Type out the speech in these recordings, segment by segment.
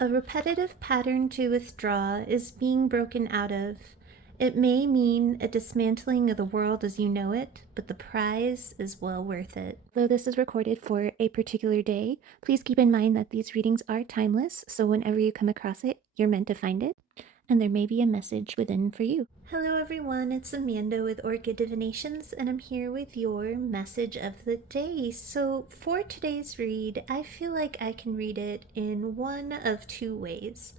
A repetitive pattern to withdraw is being broken out of. It may mean a dismantling of the world as you know it, but the prize is well worth it. Though this is recorded for a particular day, please keep in mind that these readings are timeless, so whenever you come across it, you're meant to find it, and there may be a message within for you. Hello everyone, it's Amanda with Orchid Divinations, and I'm here with your message of the day. So for today's read, I feel like I can read it in one of two ways.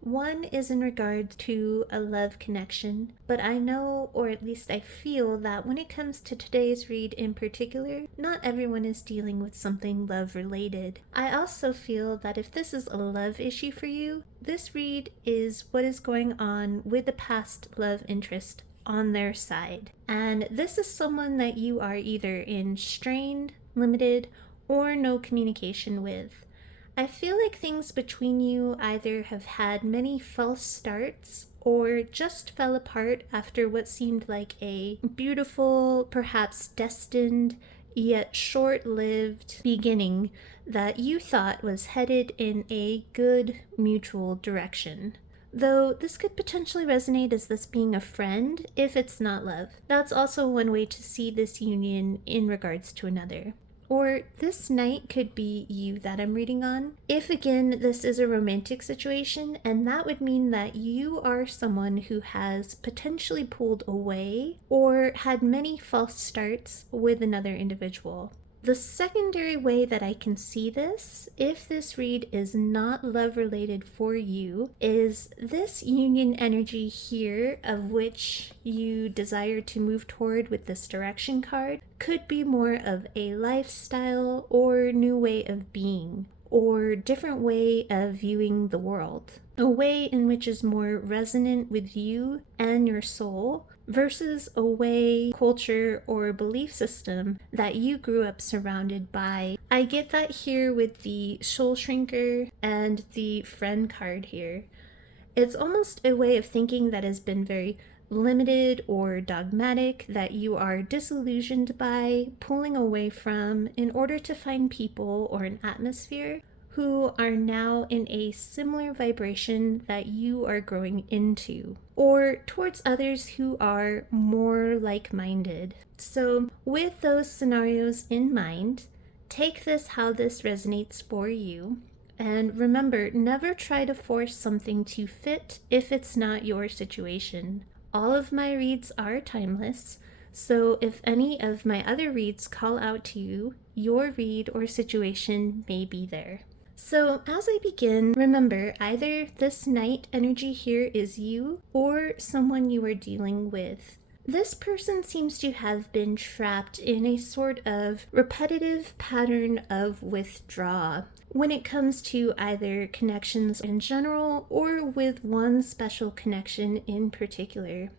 One is in regards to a love connection, but I know, or at least I feel, that when it comes to today's read in particular, not everyone is dealing with something love related. I also feel that if this is a love issue for you, this read is what is going on with the past love interest on their side. And this is someone that you are either in strained, limited, or no communication with. I feel like things between you either have had many false starts or just fell apart after what seemed like a beautiful, perhaps destined, yet short-lived beginning that you thought was headed in a good mutual direction. Though this could potentially resonate as this being a friend if it's not love. That's also one way to see this union in regards to another. Or this knight could be you that I'm reading on. If again, this is a romantic situation, and that would mean that you are someone who has potentially pulled away or had many false starts with another individual. The secondary way that I can see this, if this read is not love related for you, is this union energy here of which you desire to move toward with this direction card could be more of a lifestyle or new way of being or different way of viewing the world. A way in which is more resonant with you and your soul versus a way, culture, or belief system that you grew up surrounded by. I get that here with the soul shrinker and the friend card here. It's almost a way of thinking that has been very limited or dogmatic that you are disillusioned by, pulling away from in order to find people or an atmosphere who are now in a similar vibration that you are growing into, or towards others who are more like-minded. So with those scenarios in mind, take this how this resonates for you. And remember, never try to force something to fit if it's not your situation. All of my reads are timeless, so if any of my other reads call out to you, your read or situation may be there. So as I begin, remember either this knight energy here is you or someone you are dealing with. This person seems to have been trapped in a sort of repetitive pattern of withdrawal when it comes to either connections in general or with one special connection in particular.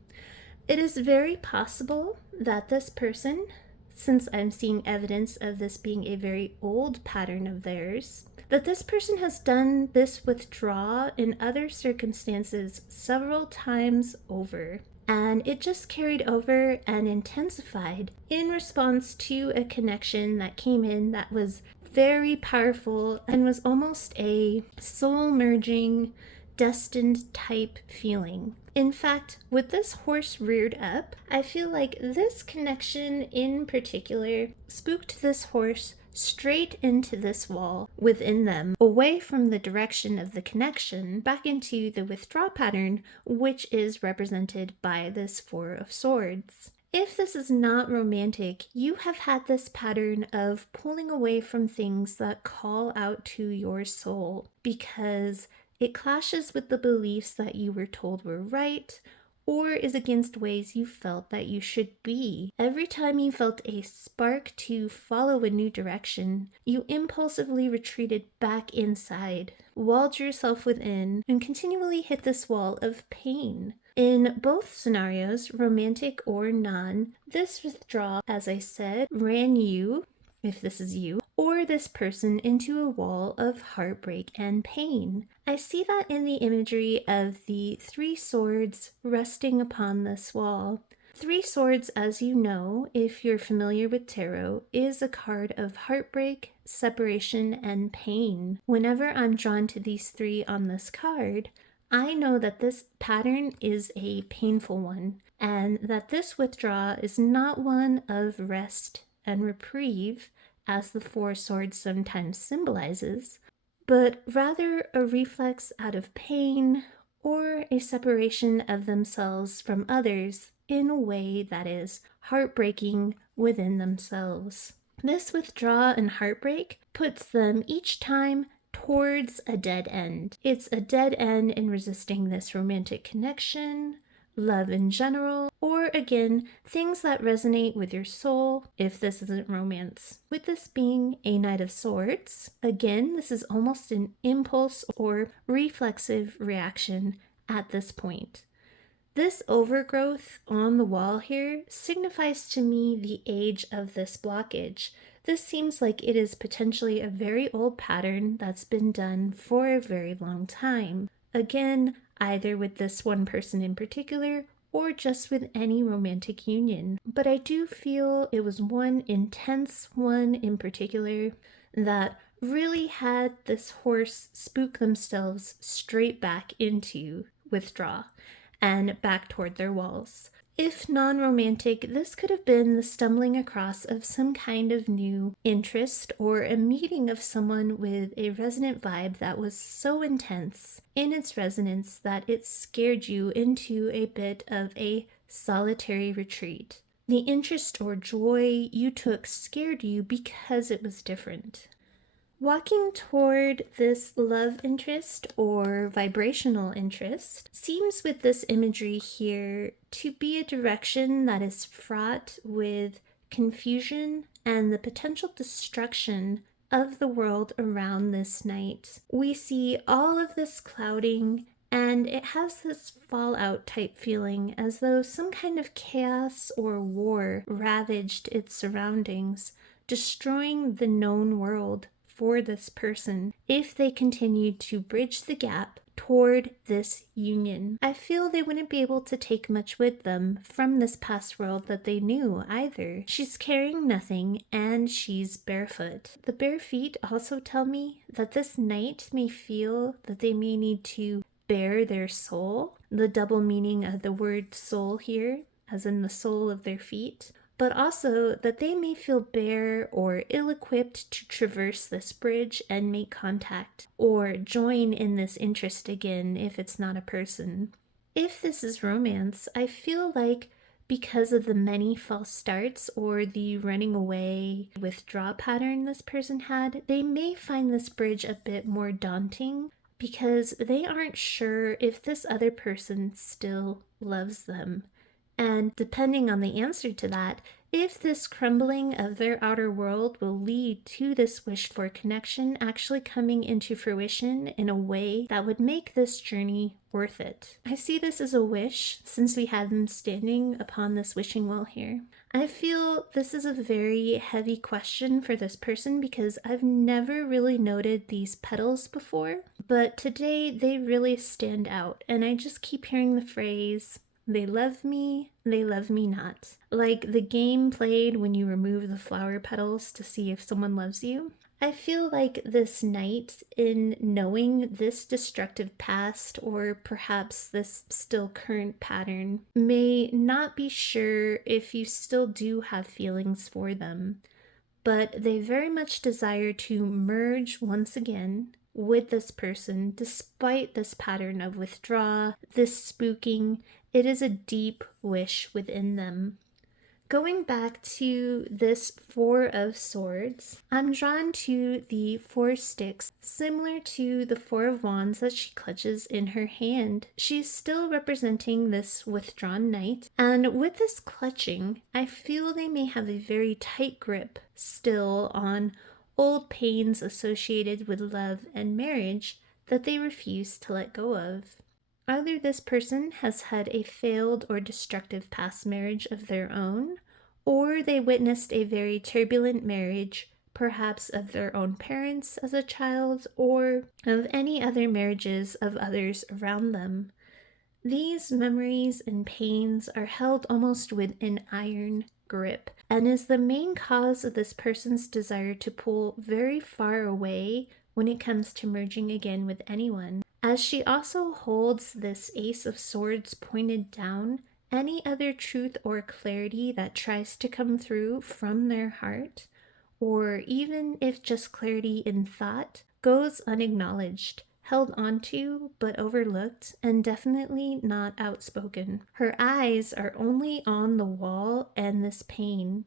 It is very possible that this person, since I'm seeing evidence of this being a very old pattern of theirs, that this person has done this withdrawal in other circumstances several times over. And it just carried over and intensified in response to a connection that came in that was very powerful and was almost a soul-merging, destined type feeling. In fact, with this horse reared up, I feel like this connection in particular spooked this horse straight into this wall within them, away from the direction of the connection, back into the withdrawal pattern, which is represented by this Four of Swords. If this is not romantic, you have had this pattern of pulling away from things that call out to your soul because it clashes with the beliefs that you were told were right, or is against ways you felt that you should be. Every time you felt a spark to follow a new direction, you impulsively retreated back inside, walled yourself within, and continually hit this wall of pain. In both scenarios, romantic or non, this withdrawal, as I said, ran you, if this is you, or this person into a wall of heartbreak and pain. I see that in the imagery of the three swords resting upon this wall. Three Swords, as you know, if you're familiar with tarot, is a card of heartbreak, separation, and pain. Whenever I'm drawn to these three on this card, I know that this pattern is a painful one, and that this withdrawal is not one of rest and reprieve, as the Four Swords sometimes symbolizes, but rather a reflex out of pain or a separation of themselves from others in a way that is heartbreaking within themselves. This withdrawal and heartbreak puts them each time towards a dead end. It's a dead end in resisting this romantic connection, love in general, or again, things that resonate with your soul if this isn't romance. With this being a Knight of Swords, again, this is almost an impulse or reflexive reaction at this point. This overgrowth on the wall here signifies to me the age of this blockage. This seems like it is potentially a very old pattern that's been done for a very long time. Again, either with this one person in particular or just with any romantic union. But I do feel it was one intense one in particular that really had this horse spook themselves straight back into withdraw and back toward their walls. If non-romantic, this could have been the stumbling across of some kind of new interest or a meeting of someone with a resonant vibe that was so intense in its resonance that it scared you into a bit of a solitary retreat. The interest or joy you took scared you because it was different. Walking toward this love interest or vibrational interest seems with this imagery here to be a direction that is fraught with confusion and the potential destruction of the world around this night. We see all of this clouding, and it has this fallout type feeling as though some kind of chaos or war ravaged its surroundings, destroying the known world for this person if they continued to bridge the gap toward this union. I feel they wouldn't be able to take much with them from this past world that they knew either. She's carrying nothing and she's barefoot. The bare feet also tell me that this knight may feel that they may need to bare their soul, the double meaning of the word soul here, as in the sole of their feet, but also that they may feel bare or ill-equipped to traverse this bridge and make contact, or join in this interest again if it's not a person. If this is romance, I feel like because of the many false starts or the running away withdraw pattern this person had, they may find this bridge a bit more daunting because they aren't sure if this other person still loves them. And depending on the answer to that, if this crumbling of their outer world will lead to this wished for connection actually coming into fruition in a way that would make this journey worth it. I see this as a wish since we have them standing upon this wishing well here. I feel this is a very heavy question for this person because I've never really noted these petals before, but today they really stand out, and I just keep hearing the phrase, they love me not. Like the game played when you remove the flower petals to see if someone loves you. I feel like this knight, in knowing this destructive past or perhaps this still current pattern, may not be sure if you still do have feelings for them, but they very much desire to merge once again with this person despite this pattern of withdrawal, this spooking. It is a deep wish within them. Going back to this Four of Swords, I'm drawn to the Four Sticks, similar to the Four of Wands that she clutches in her hand. She's still representing this withdrawn knight, and with this clutching, I feel they may have a very tight grip still on old pains associated with love and marriage that they refuse to let go of. Either this person has had a failed or destructive past marriage of their own, or they witnessed a very turbulent marriage, perhaps of their own parents as a child, or of any other marriages of others around them. These memories and pains are held almost with an iron grip and is the main cause of this person's desire to pull very far away when it comes to merging again with anyone. As she also holds this Ace of Swords pointed down, any other truth or clarity that tries to come through from their heart, or even if just clarity in thought, goes unacknowledged, held onto but overlooked, and definitely not outspoken. Her eyes are only on the wall and this pain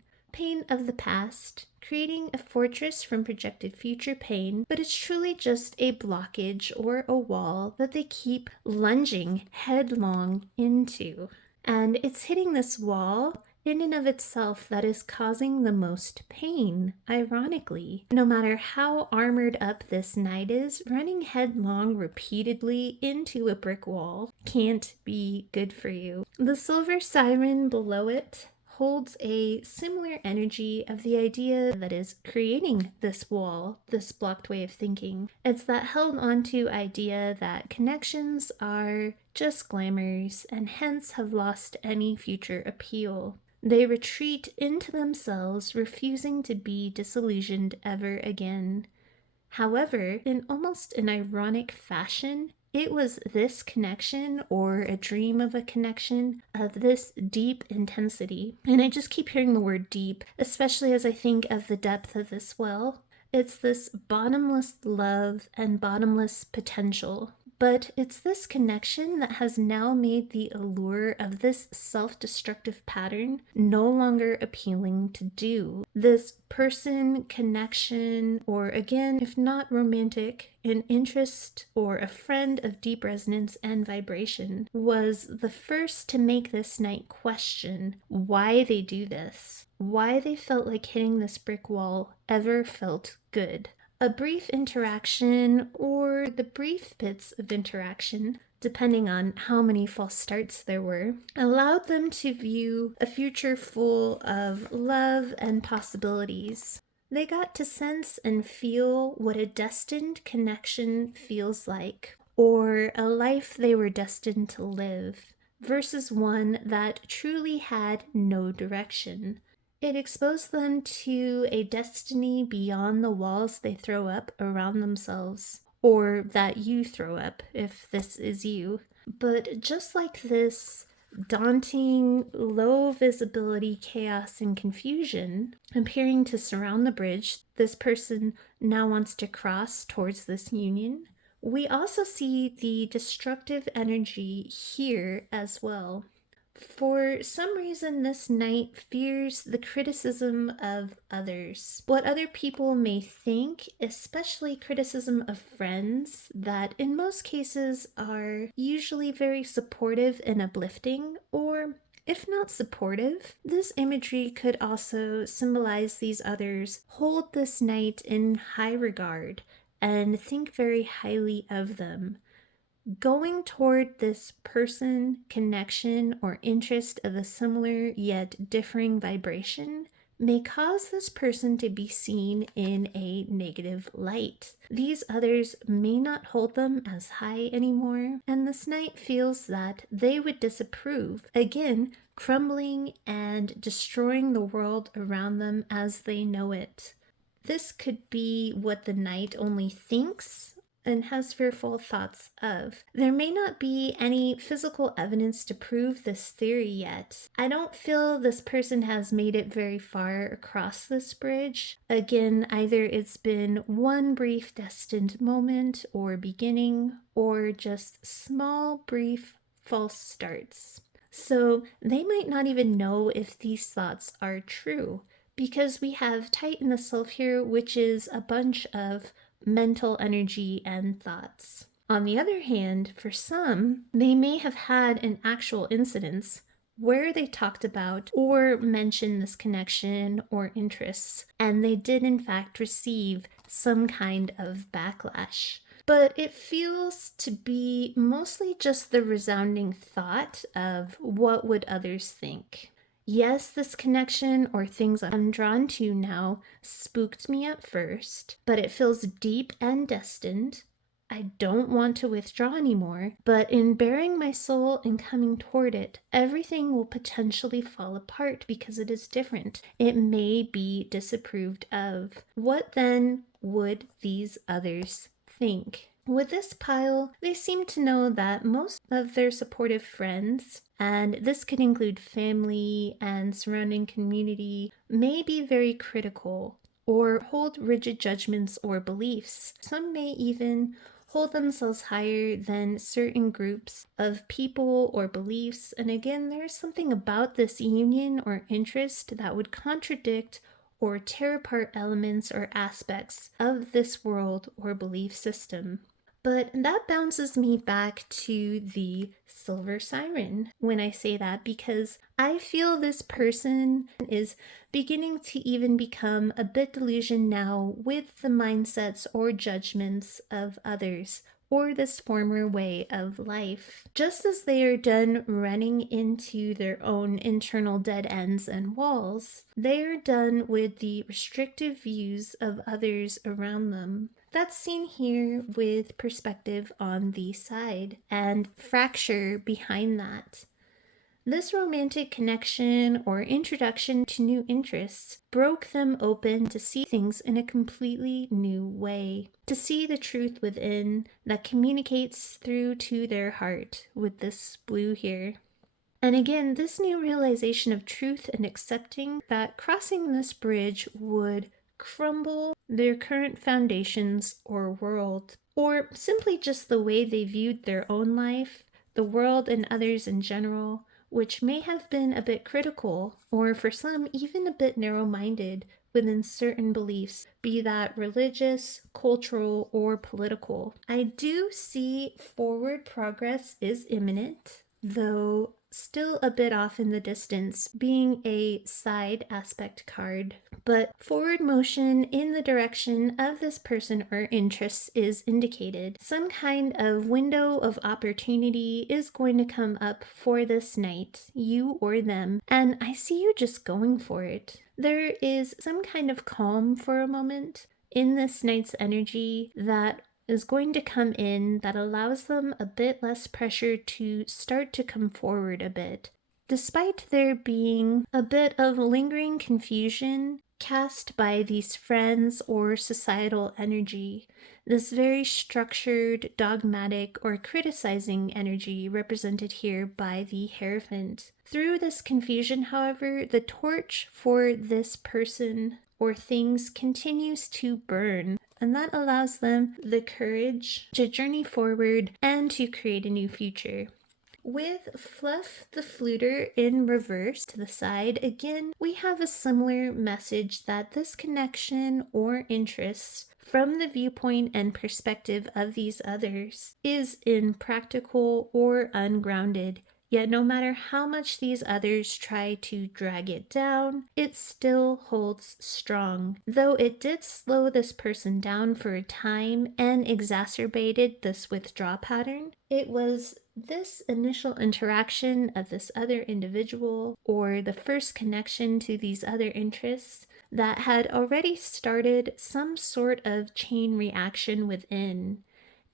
of the past, creating a fortress from projected future pain, but it's truly just a blockage or a wall that they keep lunging headlong into. And it's hitting this wall in and of itself that is causing the most pain, ironically. No matter how armored up this knight is, running headlong repeatedly into a brick wall can't be good for you. The silver siren below it holds a similar energy of the idea that is creating this wall, this blocked way of thinking. It's that held onto idea that connections are just glamours and hence have lost any future appeal. They retreat into themselves, refusing to be disillusioned ever again. However, in almost an ironic fashion, it was this connection or a dream of a connection of this deep intensity. And I just keep hearing the word deep, especially as I think of the depth of this well. It's this bottomless love and bottomless potential. But it's this connection that has now made the allure of this self-destructive pattern no longer appealing to do. This person, connection, or again, if not romantic, an interest or a friend of deep resonance and vibration was the first to make this knight question why they do this, why they felt like hitting this brick wall ever felt good. A brief interaction, or the brief bits of interaction, depending on how many false starts there were, allowed them to view a future full of love and possibilities. They got to sense and feel what a destined connection feels like, or a life they were destined to live, versus one that truly had no direction. It exposed them to a destiny beyond the walls they throw up around themselves, or that you throw up if this is you. But just like this daunting, low visibility chaos and confusion appearing to surround the bridge this person now wants to cross towards this union, we also see the destructive energy here as well. For some reason, this knight fears the criticism of others. What other people may think, especially criticism of friends, that in most cases are usually very supportive and uplifting, or if not supportive, this imagery could also symbolize these others hold this knight in high regard and think very highly of them. Going toward this person, connection, or interest of a similar yet differing vibration may cause this person to be seen in a negative light. These others may not hold them as high anymore, and this knight feels that they would disapprove, again, crumbling and destroying the world around them as they know it. This could be what the knight only thinks and has fearful thoughts of. There may not be any physical evidence to prove this theory yet. I don't feel this person has made it very far across this bridge. Again, either it's been one brief destined moment or beginning, or just small, brief, false starts. So they might not even know if these thoughts are true, because we have Titan the Self here, which is a bunch of mental energy and thoughts. On the other hand, for some, they may have had an actual incidence where they talked about or mentioned this connection or interests, and they did in fact receive some kind of backlash. But it feels to be mostly just the resounding thought of what would others think. Yes, this connection or things I'm drawn to now spooked me at first, but it feels deep and destined. I don't want to withdraw anymore, but in bearing my soul and coming toward it, everything will potentially fall apart because it is different. It may be disapproved of. What then would these others think? With this pile, they seem to know that most of their supportive friends, and this could include family and surrounding community, may be very critical or hold rigid judgments or beliefs. Some may even hold themselves higher than certain groups of people or beliefs. And again, there's something about this union or interest that would contradict or tear apart elements or aspects of this world or belief system. But that bounces me back to the silver siren when I say that, because I feel this person is beginning to even become a bit delusioned now with the mindsets or judgments of others or this former way of life. Just as they are done running into their own internal dead ends and walls, they are done with the restrictive views of others around them. That's seen here with perspective on the side and fracture behind that. This romantic connection or introduction to new interests broke them open to see things in a completely new way, to see the truth within that communicates through to their heart with this blue here. And again, this new realization of truth and accepting that crossing this bridge would crumble their current foundations or world, or simply just the way they viewed their own life, the world, and others in general, which may have been a bit critical, or for some, even a bit narrow-minded within certain beliefs, be that religious, cultural, or political. I do see forward progress is imminent, though still a bit off in the distance, being a side aspect card. But forward motion in the direction of this person or interests is indicated. Some kind of window of opportunity is going to come up for this night, you or them, and I see you just going for it. There is some kind of calm for a moment in this night's energy that is going to come in that allows them a bit less pressure to start to come forward a bit. Despite there being a bit of lingering confusion cast by these friends or societal energy, this very structured, dogmatic, or criticizing energy represented here by the Hierophant. Through this confusion, however, the torch for this person or things continues to burn, and that allows them the courage to journey forward and to create a new future. With Fluff the Fluter in reverse to the side, again, we have a similar message that this connection or interest from the viewpoint and perspective of these others is impractical or ungrounded. Yet no matter how much these others try to drag it down, it still holds strong. Though it did slow this person down for a time and exacerbated this withdrawal pattern, it was this initial interaction of this other individual or the first connection to these other interests that had already started some sort of chain reaction within.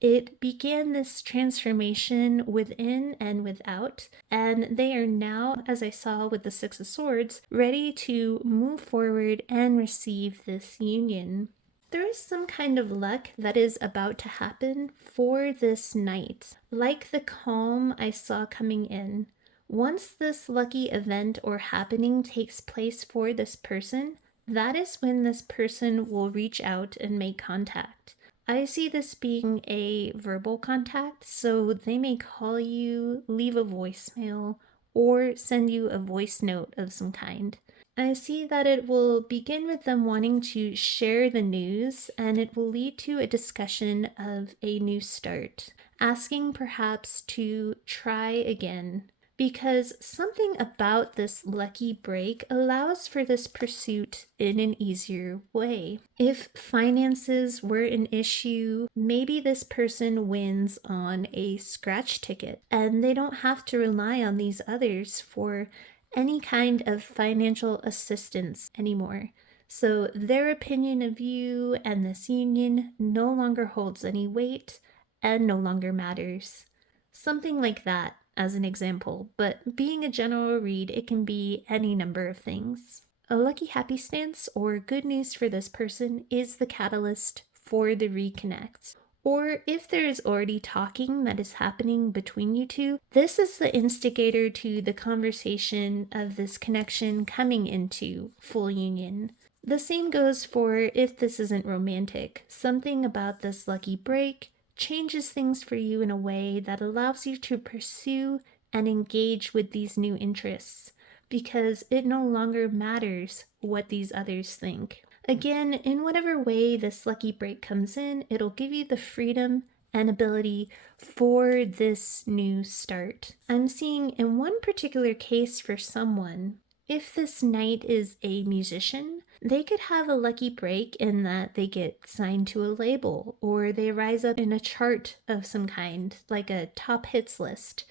It began this transformation within and without, and they are now, as I saw with the Six of Swords, ready to move forward and receive this union. There is some kind of luck that is about to happen for this night, like the calm I saw coming in. Once this lucky event or happening takes place for this person, that is when this person will reach out and make contact. I see this being a verbal contact, so they may call you, leave a voicemail, or send you a voice note of some kind. I see that it will begin with them wanting to share the news, and it will lead to a discussion of a new start, asking perhaps to try again, because something about this lucky break allows for this pursuit in an easier way. If finances were an issue, maybe this person wins on a scratch ticket, and they don't have to rely on these others for any kind of financial assistance anymore. So their opinion of you and this union no longer holds any weight, and no longer matters. Something like that as an example, but being a general read, it can be any number of things. A lucky happy stance or good news for this person is the catalyst for the reconnect. Or if there is already talking that is happening between you two, this is the instigator to the conversation of this connection coming into full union. The same goes for if this isn't romantic. Something about this lucky break changes things for you in a way that allows you to pursue and engage with these new interests, because it no longer matters what these others think. Again, in whatever way this lucky break comes in, it'll give you the freedom and ability for this new start. I'm seeing in one particular case for someone, if this knight is a musician, they could have a lucky break in that they get signed to a label or they rise up in a chart of some kind, like a top hits list,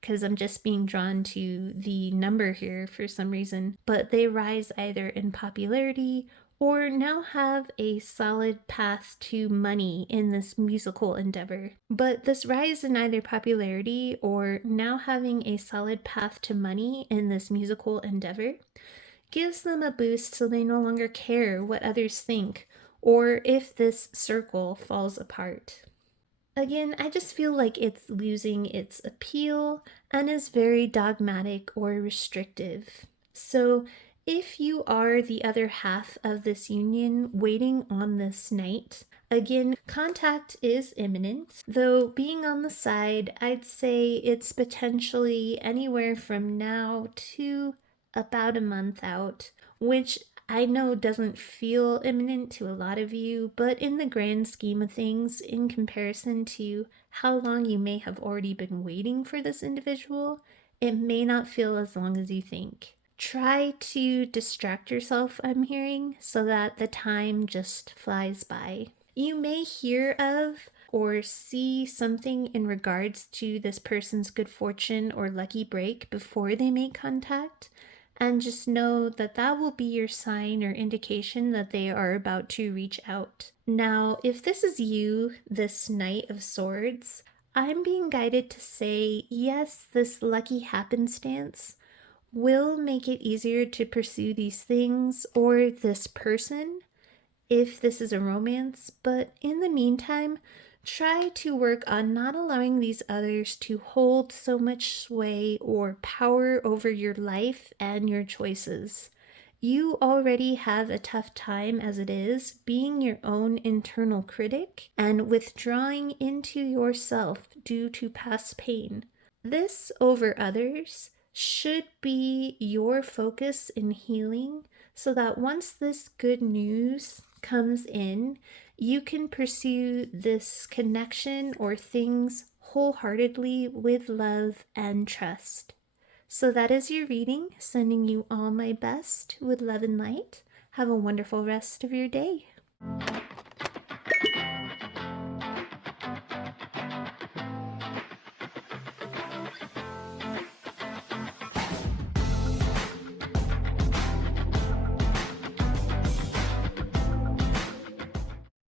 because I'm just being drawn to the number here for some reason, but they rise either in popularity or now have a solid path to money in this musical endeavor. But this rise in either popularity or now having a solid path to money in this musical endeavor gives them a boost so they no longer care what others think or if this circle falls apart. Again, I just feel like it's losing its appeal and is very dogmatic or restrictive. So if you are the other half of this union waiting on this knight, again, contact is imminent, though being on the side, I'd say it's potentially anywhere from now to about a month out, which I know doesn't feel imminent to a lot of you, but in the grand scheme of things, in comparison to how long you may have already been waiting for this individual, it may not feel as long as you think. Try to distract yourself, I'm hearing, so that the time just flies by. You may hear of or see something in regards to this person's good fortune or lucky break before they make contact, and just know that that will be your sign or indication that they are about to reach out. Now, if this is you, this Knight of Swords, I'm being guided to say, yes, this lucky happenstance will make it easier to pursue these things or this person if this is a romance, but in the meantime, try to work on not allowing these others to hold so much sway or power over your life and your choices. You already have a tough time as it is, being your own internal critic and withdrawing into yourself due to past pain. This over others should be your focus in healing, so that once this good news comes in, you can pursue this connection or things wholeheartedly with love and trust. So that is your reading, sending you all my best with love and light. Have a wonderful rest of your day.